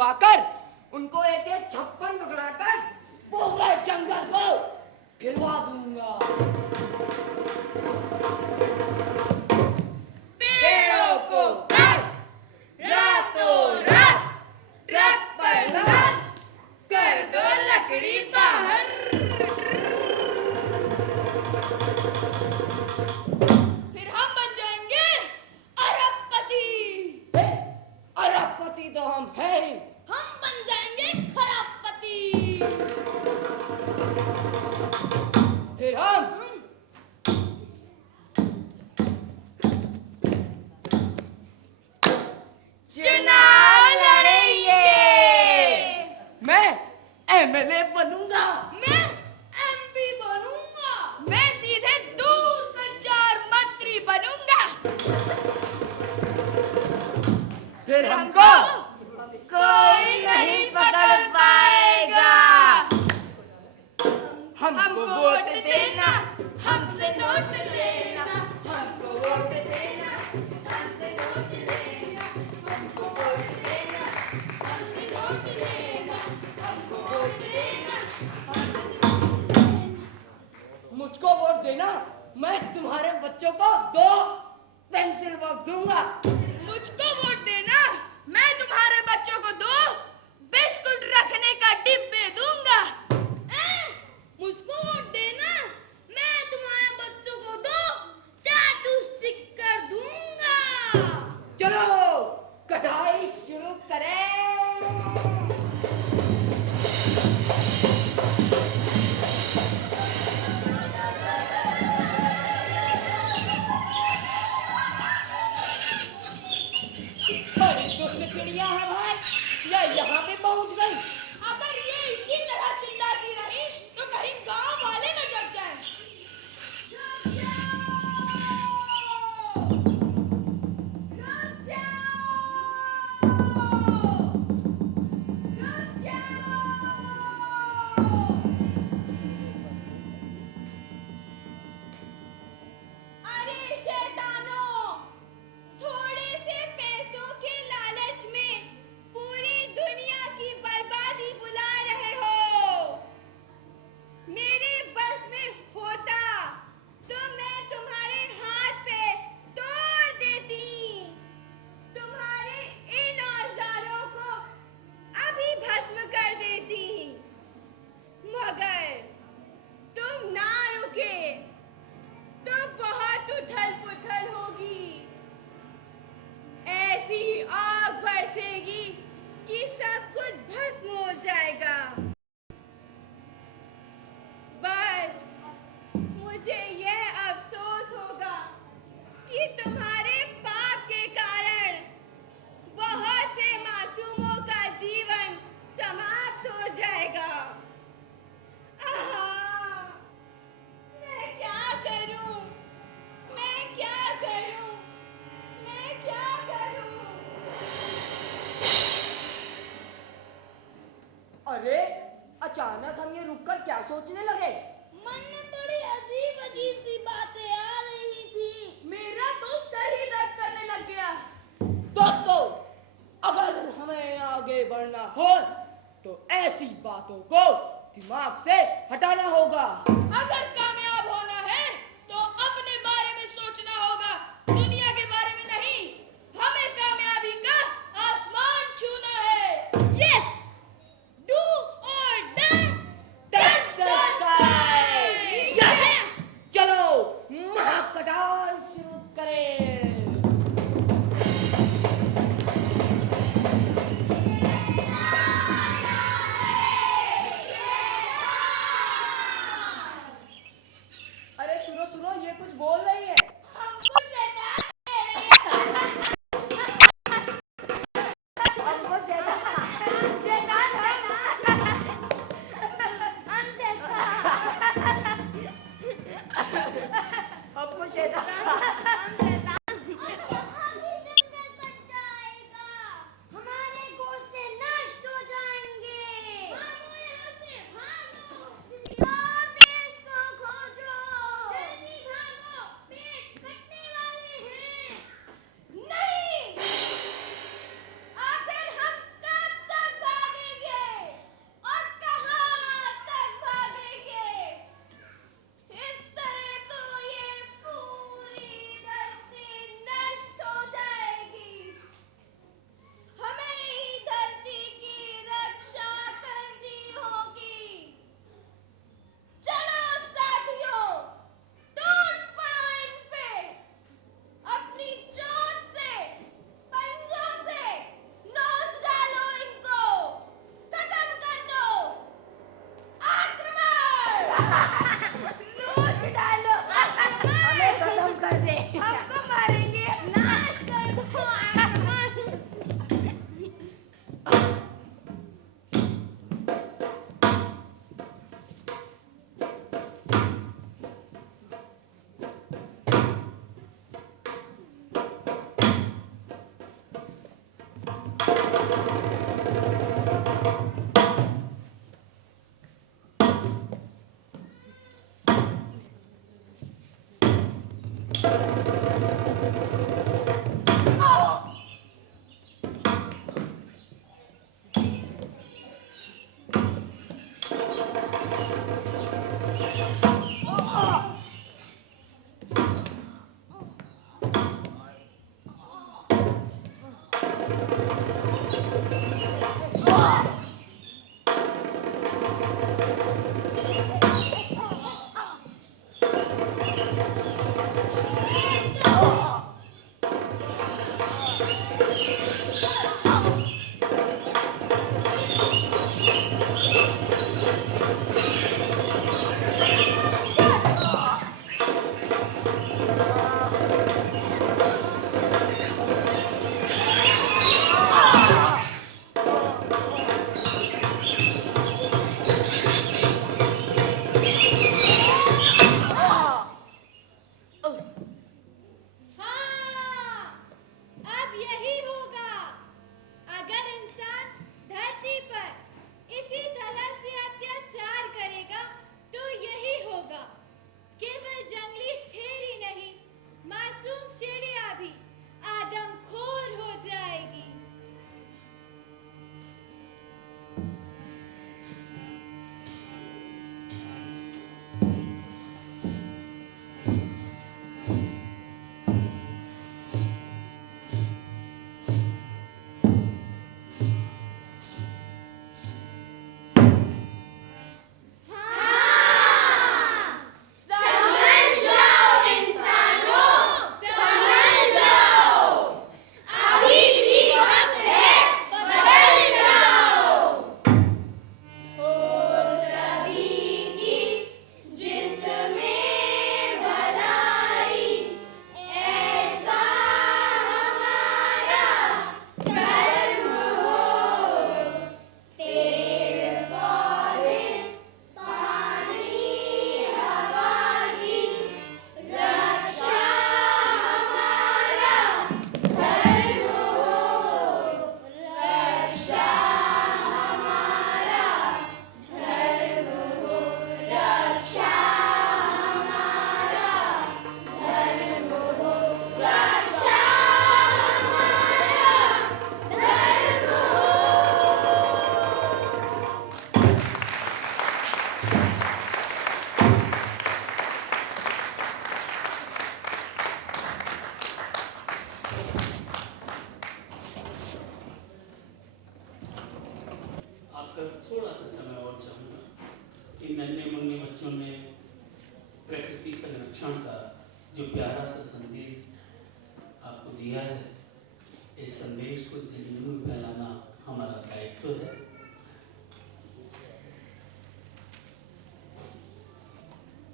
मंगवाकर उनको एक एक छप्पन पकड़ाकर पूरे जंगल को गिरवा दूंगा। पेड़ों को काट, रातों रात ट्रक पर लाद, कर दो लकड़ी बाहर। फिर हम बन जाएंगे अरबपति। अरबपति तो हम हैं ही। हम बन जाएंगे खरबपति। फिर हम चुनाव लड़ेंगे। मैं एमएलए बनूंगा। मैं एमपी बनूंगा। मैं सीधे दूरसंचार मंत्री बनूंगा। फिर हमको कोई नहीं पकड़ पाएगा। हमको वोट देना, हमसे नोट लेना, हमको वोट देना, हमसे नोट लेना, हमको वोट देना, हमसे नोट लेना, हमको वोट देना, हमसे नोट लेना। मुझको वोट देना, मैं तुम्हारे बच्चों को 2 पेंसिल बॉक्स दूंगा। मुझको वोट देना, मैं तुम्हारे बच्चों को 2 बिस्कुट रखने का डिब्बे दूंगा। मुझको वोट देना, मैं तुम्हारे बच्चों को 2 टैटू स्टिकर दूंगा। चलो कटाई शुरू करें। बड़ी दुष्ट चिड़िया है भाई, ये यहाँ पे पहुँच गई। अगर ये इसी तरह चिल्लाती रही तो कहीं गांव वाले न जग जाएं। रुक जाओ। अरे शैतानों, थोड़े से पैसों के लालच में पूरी दुनिया की बर्बादी बुला रहे हो। मेरे बस में होता तो मैं तुम्हारे हाथ पे तोड़ देती। तुम्हारे इन औजारों को अभी भस्म कर देती। मगर तुम ना रुके तो बहुत उथल पुथल होगी। ऐसी आग बरसेगी कि सब कुछ भस्म हो जाएगा। बस मुझे यह अफसोस होगा कि तुम्हारे पाप के कारण बहुत से मासूमों का जीवन समाप्त हो जाएगा। आहा, मैं क्या करूं? मैं क्या करूं? मैं क्या करूं? अरे अचानक हम ये रुककर क्या सोचने लगे? मन में बड़ी अजीब अजीब सी बातें आ रही थी। मेरा तो सर ही दर्द करने लग गया। दोस्तों, अगर हमें आगे बढ़ना हो तो ऐसी बातों को दिमाग से हटाना होगा। अगर कामयाब होना है तो अपने बारे में सोचना होगा, दुनिया के बारे में नहीं। हमें कामयाबी का आसमान छूना है। यस, डू और die, That's the time! Yes! चलो महाकटाई शुरू करें। नोच डालो। हमें खत्म कर दे। हमको मारेंगे। नाश कर दो।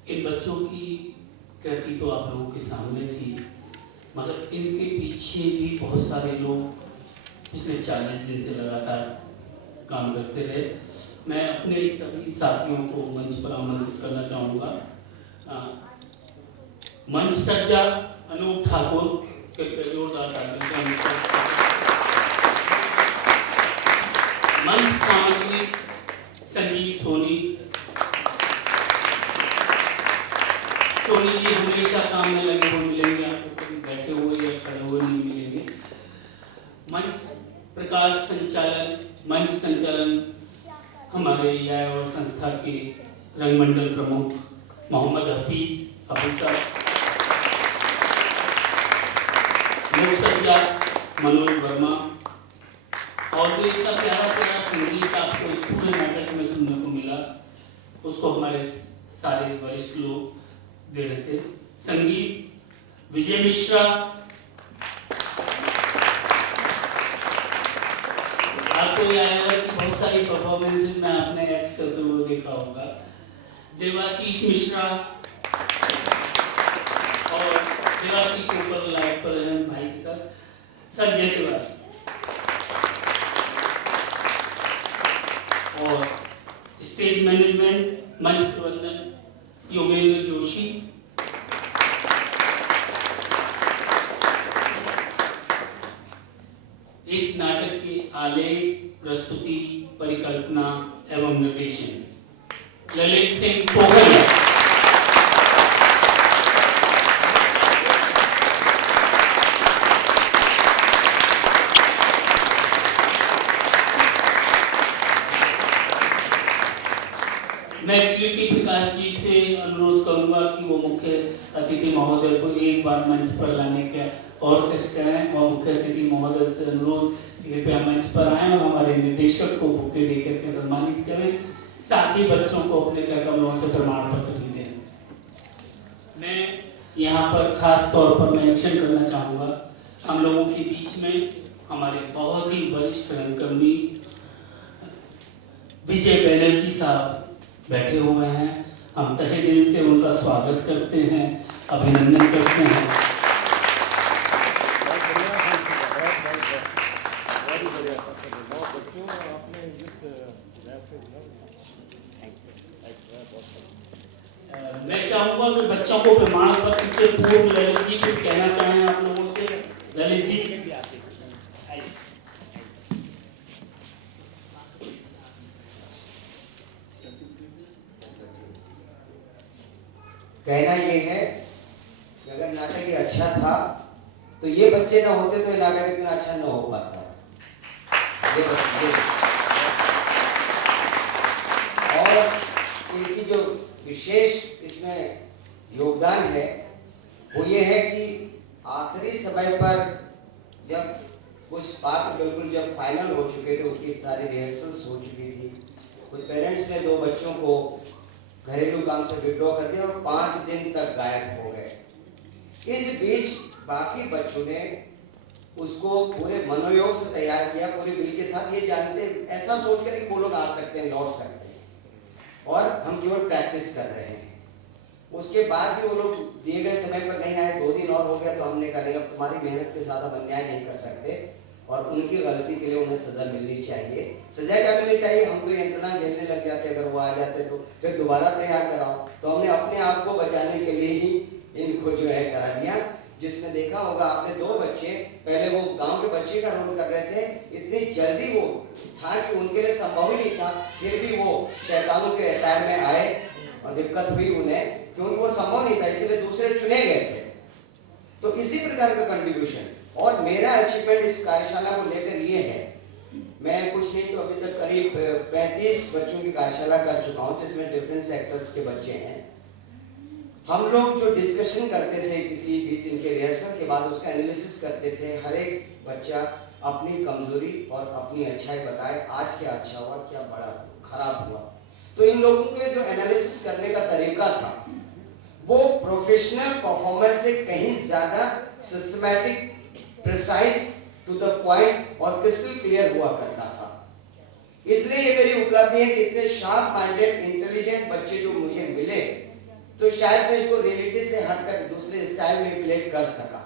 इन बच्चों की कृति तो आप लोगों के सामने थी, मगर इनके पीछे भी बहुत सारे लोग पिछले 40 दिन से लगातार काम करते रहे। मैं अपने सभी साथियों को मंच पर आमंत्रित करना चाहूँगा। मंच सज्जा अनूप ठाकुर के जोरदार तालियों से मंच सामग्री संजीव सोनी जी हमेशा काम में लगे हुए मिलेंगे, आपको कभी बैठे हुए या खड़े हुए नहीं मिलेंगे। मंच प्रकाश संचालन, मंच संचालन हमारे याय और संस्था के रंगमंडल प्रमुख मोहम्मद हफीज अबूसर, सज्जा मनोज वर्मा और जो इतना प्यारा प्यारा संगीत आपको इस पूरे नाटक में सुनने को मिला, उसको हमारे सारे वरिष्ठ लोग दे रहे थे। संगीत विजय मिश्रा, आपको याद होगा कि बहुत सारी परफॉर्मेंसेस में आपने एक्ट करते हुए देखा होगा। देवाशीष मिश्रा और देवाशीष ऊपर लाइट पर हैं भाई का संजय तिवारी और स्टेज मैनेजमेंट मंच प्रबंधन योगेंद्र जोशी। इस नाटक के आलेख, प्रस्तुति, परिकल्पना एवं निर्देशन ललित सिंह पोखरिया। मैं कीर्ति प्रकाश जी से अनुरोध करूंगा कि वो मुख्य अतिथि महोदय को एक बार मंच पर लाने का और करें और मुख्य अतिथि महोदय से अनुरोध कृपया मंच पर आए और हमारे निर्देशक को बुके देकर के सम्मानित करें, साथ ही बच्चों को अपने कमरों से प्रमाण पत्र भी दें। मैं यहाँ पर खास तौर पर मेंशन करना चाहूँगा, हम लोगों के बीच में हमारे बहुत ही वरिष्ठ रंगकर्मी विजय बनर्जी साहब बैठे हुए हैं। हम तहे दिल से उनका स्वागत करते हैं, अभिनंदन करते हैं। मैं चाहूंगा कि बच्चों को प्रमाण पत्र से पूर्व ललित जी कुछ कहना चाहें आप लोगों से। ललित जी कहना ये है कि अगर नाटक ये अच्छा था तो ये बच्चे ना होते तो ये नाटक इतना अच्छा ना हो पाता। और इनकी जो विशेष इसमें योगदान है वो ये है कि आखिरी समय पर जब कुछ पात्र बिल्कुल जब फाइनल हो चुके थे, उसकी सारी रिहर्सल्स हो चुकी थी, कुछ पेरेंट्स ने 2 बच्चों को घरेलू काम से विड्रॉ कर दिया और 5 दिन तक गायब हो गए। इस बीच बाकी बच्चों ने उसको पूरे मनोयोग से तैयार किया, पूरे बिल के साथ, ये जानते ऐसा सोचकर कि वो लोग आ सकते हैं, लौट सकते हैं और हम केवल प्रैक्टिस कर रहे हैं। उसके बाद भी वो लोग दिए गए समय पर नहीं आए, 2 दिन और हो गया, तो हमने कहा अब तुम्हारी मेहनत के साथ हम अन्याय नहीं कर सकते और उनकी गलती के लिए उन्हें सजा मिलनी चाहिए। सजा क्या मिलनी चाहिए? हम तो यंत्रणा झेलने लग जाते, अगर वो आ जाते तो फिर दोबारा तैयार कराओ। तो हमने अपने आप को बचाने के लिए ही इनको जो है करा दिया। जिसमें देखा होगा आपने 2 बच्चे, पहले वो गांव के बच्चे का रोल कर रहे थे, इतनी जल्दी वो था कि उनके लिए संभव ही नहीं था, फिर भी वो शैतानों के अटैक में आए और दिक्कत हुई उन्हें, क्योंकि वो संभव नहीं था, इसलिए दूसरे चुने गए थे। तो इसी प्रकार का कंट्रीब्यूशन और मेरा अचीवमेंट इस कार्यशाला को लेकर ये है, मैं कुछ नहीं तो अभी तक करीब 35 बच्चों की कार्यशाला कर चुका हूँ, जिसमें डिफरेंट सेक्टर्स के बच्चे हैं। हम लोग जो डिस्कशन करते थे किसी भी दिन के रिहर्सल के बाद, उसका एनालिसिस करते थे, हर एक बच्चा अपनी कमजोरी और अपनी अच्छाई बताए, आज क्या अच्छा हुआ, क्या बड़ा खराब हुआ। तो इन लोगों के जो एनालिसिस करने का तरीका था वो प्रोफेशनल परफॉर्मेंस से कहीं ज्यादा systematic, precise, to the point और क्रिस्टल क्लियर हुआ करता था। इसलिए ये मेरी उपलब्धि है कि इतने शार्प माइंडेड, इंटेलिजेंट बच्चे जो मुझे मिले, तो शायद मैं इसको रियलिटी से हटकर दूसरे स्टाइल में प्ले कर सका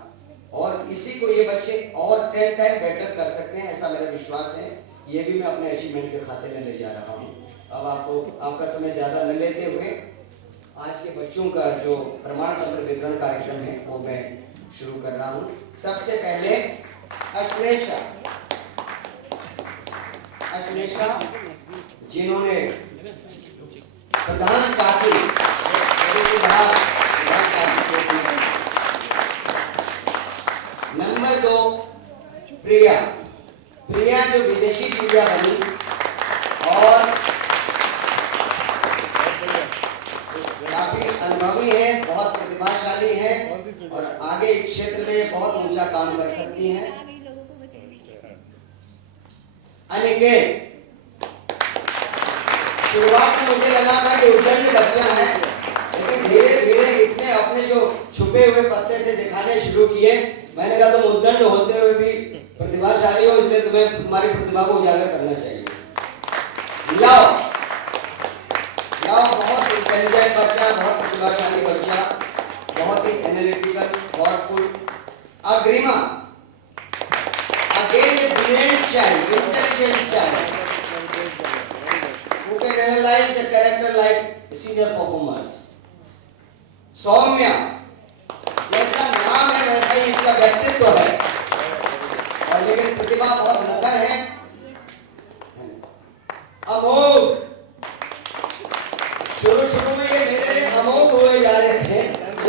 और इसी को ये बच्चे और 10 टाइम बेटर कर सकते हैं, ऐसा मेरा विश्वास है। ये भी मैं अपने अचीवमेंट के खाते में ले जा रहा हूँ। अब आपका समय ज्यादा न लेते हुए आज के बच्चों का जो प्रमाण पत्र वितरण कार्यक्रम है वो मैं शुरू कर रहा हूँ। सबसे पहले अश्लेषा जिन्होंने प्रधान काफी नंबर 2 प्रिया जो विदेशी चिड़िया बनी और काफी अनुभवी है, बहुत प्रतिभाशाली है और आगे इस क्षेत्र में बहुत ऊंचा काम कर सकती हैं। अनिकेत, शुरुआत में मुझे लगा था कि उद्दंड बच्चा है, लेकिन धीरे धीरे इसने अपने जो छुपे हुए पत्ते थे दिखाने शुरू किए। मैंने कहा तुम उद्दंड होते हुए भी प्रतिभाशाली हो, इसलिए तुम्हें तुम्हारी प्रतिभा को उजागर करना चाहिए। लाओ बहुत इंटेलिजेंट बच्चा बहुत प्रतिभाशाली बच्चा, बहुत ही analytical, thoughtful, Agrima, again a brilliant child, intelligent child, who can analyze the character like senior performers. Saumya, जैसा नाम है वैसा ही इसका व्यक्तित्व है, और लेकिन प्रतिभा बहुत मुखर है। अमोघ, शुरू में ये मेरे लिए अमोघ हुए जा रहे थे,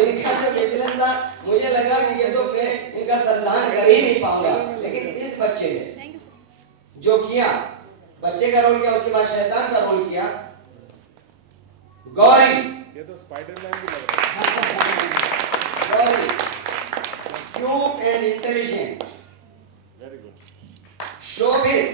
इनका जो विचलन था मुझे लगा कि ये तो मैं इनका संधान कर ही नहीं पाऊंगा, लेकिन इस बच्चे ने जो किया, बच्चे का रोल किया, उसके बाद शैतान का रोल किया। गौरी, ये तो स्पाइडरमैन भी लग रहा है। Gauri, cute and intelligent, very good. Shobhit,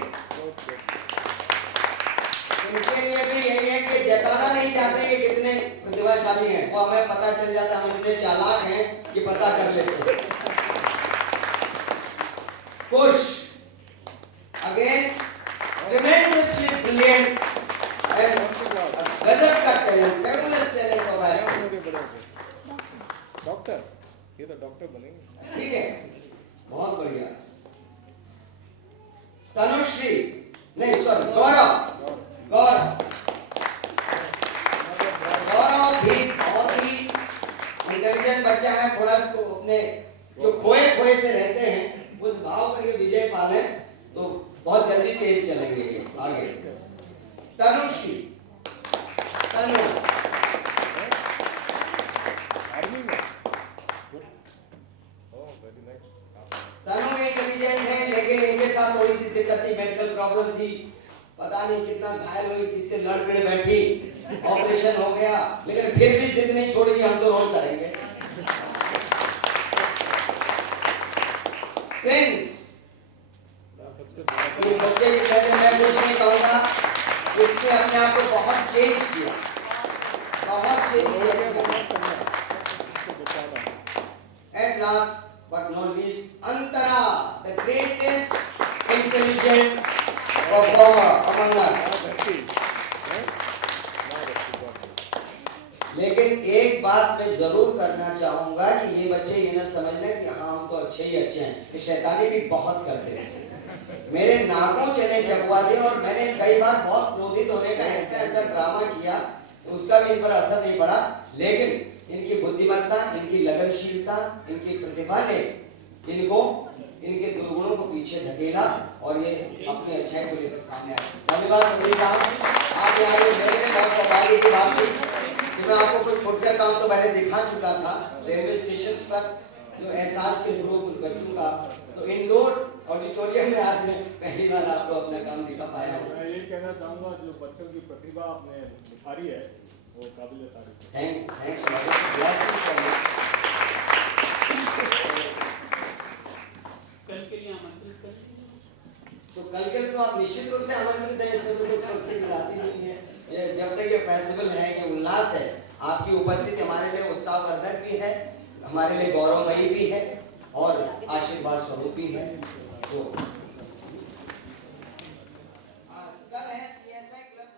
उनके लिए भी यही है कि जताना नहीं चाहते कि कितने प्रतिभाशाली हैं, वो हमें पता चल जाता, हम इतने चालाक हैं कि पता कर लेते हैं। कुश, अगेन tremendously brilliant and गजब का टैलेंट, fabulous talent हो रहा है। डॉक्टर, ये तो डॉक्टर बनेंगे। ठीक है, बहुत बढ़िया। तनुश्री, नहीं सॉरी, गौरव, गौरव भी बहुत ही इंटेलिजेंट बच्चा है, थोड़ा इसको अपने जो खोए से रहते हैं उस भाव करके विजय पाले तो बहुत जल्दी तेज चलेंगे ये आगे। तनुश्री, तनु आर्मी में, ओह वेरी नाइस। तनु इंटेलिजेंट है, लेकिन इनके साथ थोड़ी सी दिक्कत थी, मेडिकल प्रॉब्लम थी, पता नहीं कितना घायल हुई, किससे लड़ भिड़ बैठी, ऑपरेशन हो गया, लेकिन फिर भी जिद नहीं छोड़ी, हम तो रोल करेंगे। प्रिंस, ये बच्चे के बारे में मैं कुछ नहीं कहूँगा, इसने अपने आप को बहुत चेंज किया, बहुत चेंज किया। At last but not least, Antara, the greatest intelligent performer among us. लेकिन एक बात मैं जरूर करना चाहूंगा कि ये बच्चे ये ना समझ लें कि हाँ हम तो अच्छे ही अच्छे हैं, ये शैतानी भी बहुत करते हैं, मेरे नाकों चने चबवा दिए, और मैंने कई बार बहुत क्रोधित होने का ऐसा ड्रामा किया, उसका भी इन पर असर नहीं पड़ा, लेकिन इनकी बुद्धिमत्ता, इनकी लगनशीलता, इनकी प्रतिभा ने इनको इनके दुर्गुणों को पीछे धकेला और ये अपनी अच्छाई को लेकर सामने आए। धन्यवाद मंत्री साहब, आप यहाँ मेरे लिए बहुत सौभाग्य की बात थी कि मैं आपको कुछ फुटकर काम तो पहले दिखा चुका था रेलवे स्टेशन पर, जो एहसास के थ्रू कुछ बच्चों का, तो इंडोर ऑडिटोरियम में आज मैं पहली बार आपको अपना काम दिखा पाया हूँ। मैं ये कहना चाहूँगा जो बच्चों की प्रतिभा आपने निखारी है वो काबिल तारीफ है। कल के लिए आमंत्रित करें। तो कल के तो आप निश्चित रूप से आमंत्रित हैं, इसमें कोई संशय की बात ही नहीं है। ये जब तक ये फेस्टिवल है, ये उल्लास है, आपकी उपस्थिति हमारे लिए उत्साहवर्धक भी है, हमारे लिए गौरवमयी भी है और आशीर्वाद स्वरूप भी है। तो कल है CSI क्लब।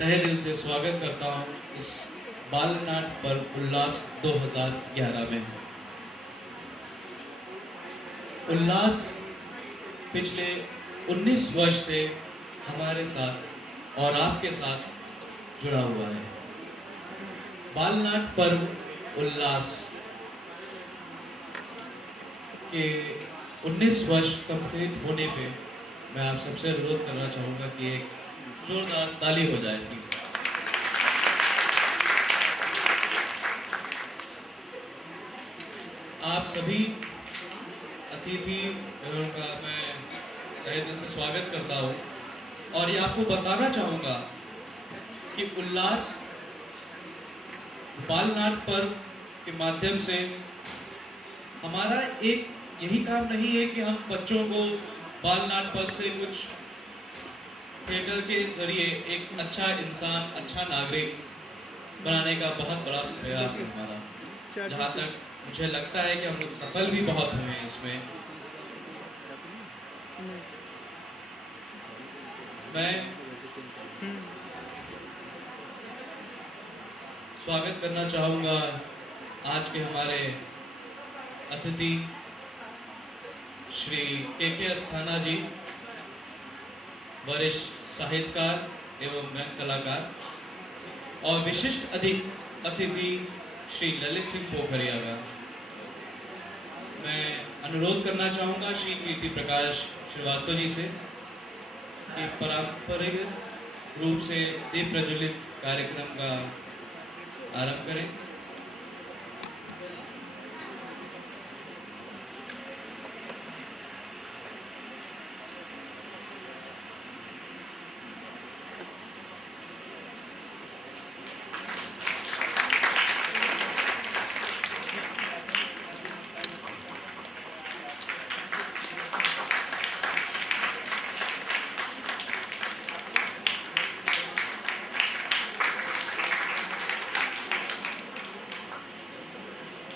तहे दिल से स्वागत करता हूँ इस बालनाट पर्व उल्लास 2011 में। उल्लास पिछले 19 वर्ष से हमारे साथ और आपके साथ जुड़ा हुआ है। बालनाट पर्व उल्लास के 19 वर्ष कंप्लीट होने पे मैं आप सबसे अनुरोध करना चाहूँगा कि एक जोरदार ताली हो जाए। आप सभी अतिथि का मैं तहे दिल से स्वागत करता हूँ और ये आपको बताना चाहूँगा कि उल्लास बाल नाट्य पर्व के माध्यम से हमारा एक यही काम नहीं है कि हम बच्चों को बाल नाट्य पर्व से कुछ थिएटर के जरिए एक अच्छा इंसान, अच्छा नागरिक बनाने का बहुत बड़ा प्रयास है हमारा। जहाँ तक मुझे लगता है कि हम लोग सफल भी बहुत हुए हैं इसमें। मैं स्वागत करना चाहूँगा आज के हमारे अतिथि श्री के अस्थाना जी, वरिष्ठ साहित्यकार एवं व्यंग्य कलाकार, और विशिष्ट अतिथि श्री ललित सिंह पोखरिया का। मैं अनुरोध करना चाहूँगा श्री कीर्ति प्रकाश श्रीवास्तव जी से कि पारंपरिक रूप से दीप प्रज्वलित कार्यक्रम का आरंभ करें।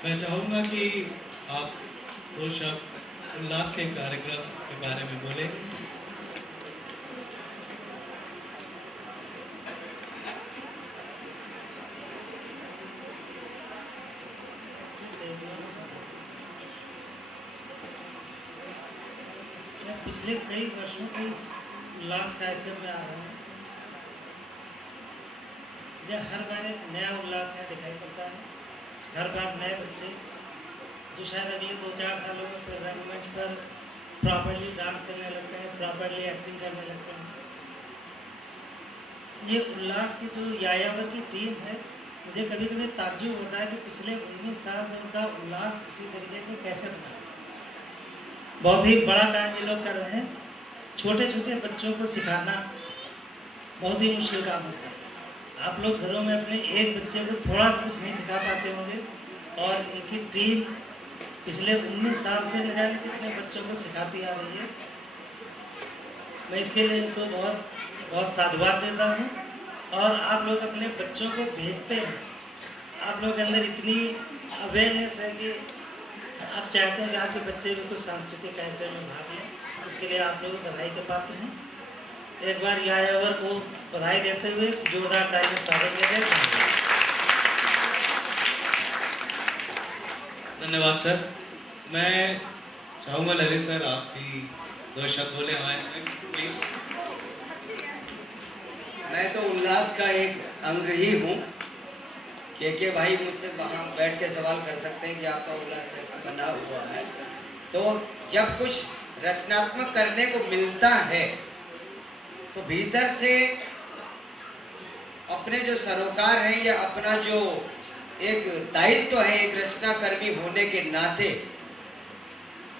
मैं चाहूँगा कि आप दो शब्द उल्लास के कार्यक्रम के बारे में बोलें। मैं पिछले कई वर्षों से इस उल्लास कार्यक्रम में आ रहा हूँ। यह हर बार एक नया उल्लास यहाँ दिखाई पड़ता है। हर बार नए बच्चे जो शायद अगले 2-4 सालों में फिर रंगमंच पर प्रॉपर्ली डांस करने लगते हैं, प्रॉपर्ली एक्टिंग करने लगते हैं। ये उल्लास की जो यायावर की टीम है, मुझे कभी कभी ताज्जुब होता है कि पिछले 19 साल से उनका उल्लास किसी तरीके से कैसे बना। बहुत ही बड़ा काम ये लोग कर रहे हैं। छोटे छोटे बच्चों को सिखाना बहुत ही मुश्किल काम होता है। आप लोग घरों में अपने एक बच्चे को थोड़ा सा कुछ नहीं सिखा पाते होंगे, और इनकी टीम पिछले 19 साल से न जाने कितने बच्चों को सिखाती आ रही है। मैं इसके लिए इनको बहुत बहुत साधुवाद देता हूँ। और आप लोग अपने बच्चों को भेजते हैं, आप लोग के अंदर इतनी अवेयरनेस है कि आप चाहते हैं कि आपके बच्चे भी कुछ सांस्कृतिक कार्यक्रम में भाग लें। उसके लिए आप लोग बधाई के पात्र हैं। एक बार यायावर को बधाई देते हुए जोरदार ताली से स्वागत करें। धन्यवाद सर। मैं चाहूँगा ललित सर आप भी 2 शब्द बोले हमारे इसमें प्लीज। मैं तो उल्लास का एक अंग ही हूँ। के भाई मुझसे वहाँ बैठ के सवाल कर सकते हैं कि आपका उल्लास कैसा बना हुआ है। तो जब कुछ रचनात्मक करने को मिलता है तो भीतर से अपने जो सरोकार हैं या अपना जो एक दायित्व है एक रचनाकर्मी होने के नाते,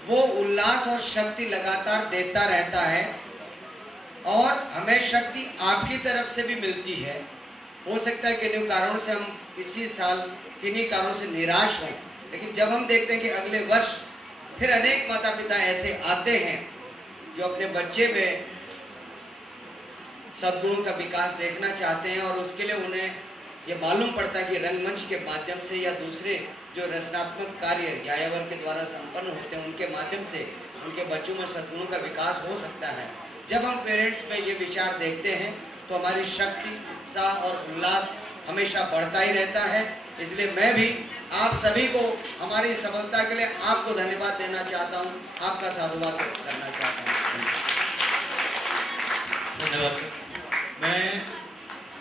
वो उल्लास और शक्ति लगातार देता रहता है। और हमें शक्ति आपकी तरफ से भी मिलती है। हो सकता है कि किन्हीं कारणों से हम इसी साल किन्हीं कारणों से निराश हों, लेकिन जब हम देखते हैं कि अगले वर्ष फिर अनेक माता पिता ऐसे आते हैं जो अपने बच्चे में सद्गुणों का विकास देखना चाहते हैं, और उसके लिए उन्हें ये मालूम पड़ता है कि रंगमंच के माध्यम से या दूसरे जो रचनात्मक कार्य यायावर के द्वारा संपन्न होते हैं उनके माध्यम से उनके बच्चों में सद्गुणों का विकास हो सकता है। जब हम पेरेंट्स में ये विचार देखते हैं तो हमारी शक्ति, उत्साह और उल्लास हमेशा बढ़ता ही रहता है। इसलिए मैं भी आप सभी को हमारी सफलता के लिए आपको धन्यवाद देना चाहता हूँ, आपका साधुवाद करना चाहता हूँ। धन्यवाद सर। मैं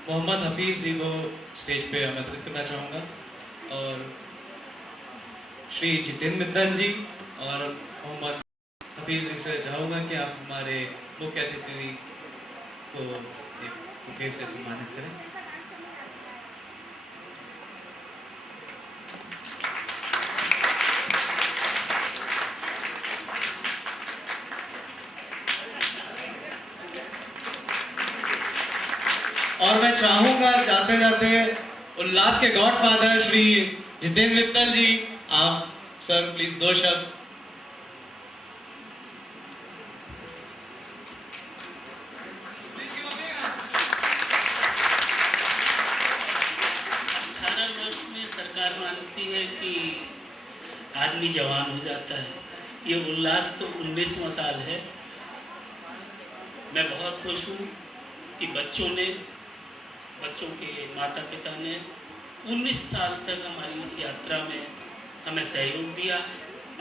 मोहम्मद हफीज़ जी को स्टेज पे आमंत्रित करना चाहूँगा, और श्री जितेंद्र मित्तन जी और मोहम्मद हफीज़ जी से चाहूँगा कि आप हमारे मुख्य अतिथि को एक बुके से सम्मानित करें। और मैं चाहूँगा जाते जाते उल्लास के गॉडफादर श्री जितेंद्र मित्तल जी, आप सर प्लीज 2 शब्द। सरकार मानती है कि आदमी जवान हो जाता है। ये उल्लास तो 19वां साल है। मैं बहुत खुश हूँ कि बच्चों के माता पिता ने 19 साल तक हमारी इस यात्रा में हमें सहयोग दिया,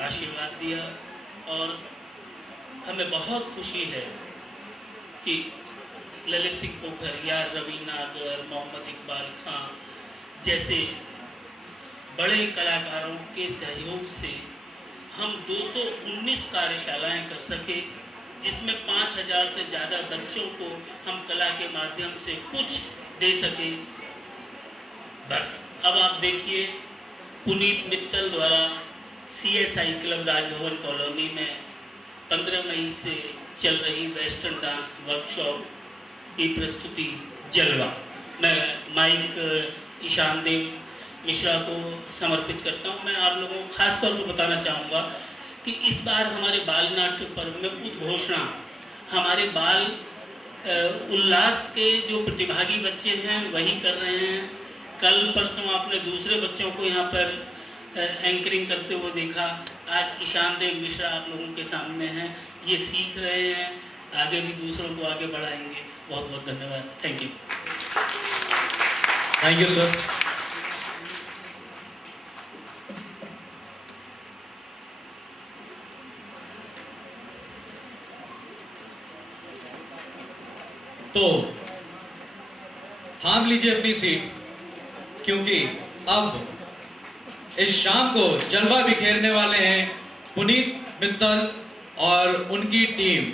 आशीर्वाद दिया, और हमें बहुत खुशी है कि ललित सिंह पोखरिया, रवि नागर, मोहम्मद इकबाल खां जैसे बड़े कलाकारों के सहयोग से हम 219 कार्यशालाएं कर सके, जिसमें 5000 से ज़्यादा बच्चों को हम कला के माध्यम से कुछ दे सके। बस अब आप देखिए, पुनीत मित्तल द्वारा CSI क्लब राजभवन कॉलोनी में 15 मई से चल रही वेस्टर्न डांस वर्कशॉप की प्रस्तुति जलवा। मैं माइक ईशान देव मिश्रा को समर्पित करता हूँ। मैं आप लोगों को खास तौर पर बताना चाहूँगा कि इस बार हमारे बाल नाट्य पर्व में उद्घोषणा हमारे बाल उल्लास के जो प्रतिभागी बच्चे हैं वही कर रहे हैं। कल परसों आपने दूसरे बच्चों को यहाँ पर एंकरिंग करते हुए देखा। आज ईशान देव मिश्रा आप लोगों के सामने हैं, ये सीख रहे हैं, आगे भी दूसरों को आगे बढ़ाएंगे। बहुत बहुत धन्यवाद। Thank you. Thank you sir. तो थाम लीजिए अपनी सीट, क्योंकि अब इस शाम को जलवा बिखेरने वाले हैं पुनीत मित्तल और उनकी टीम।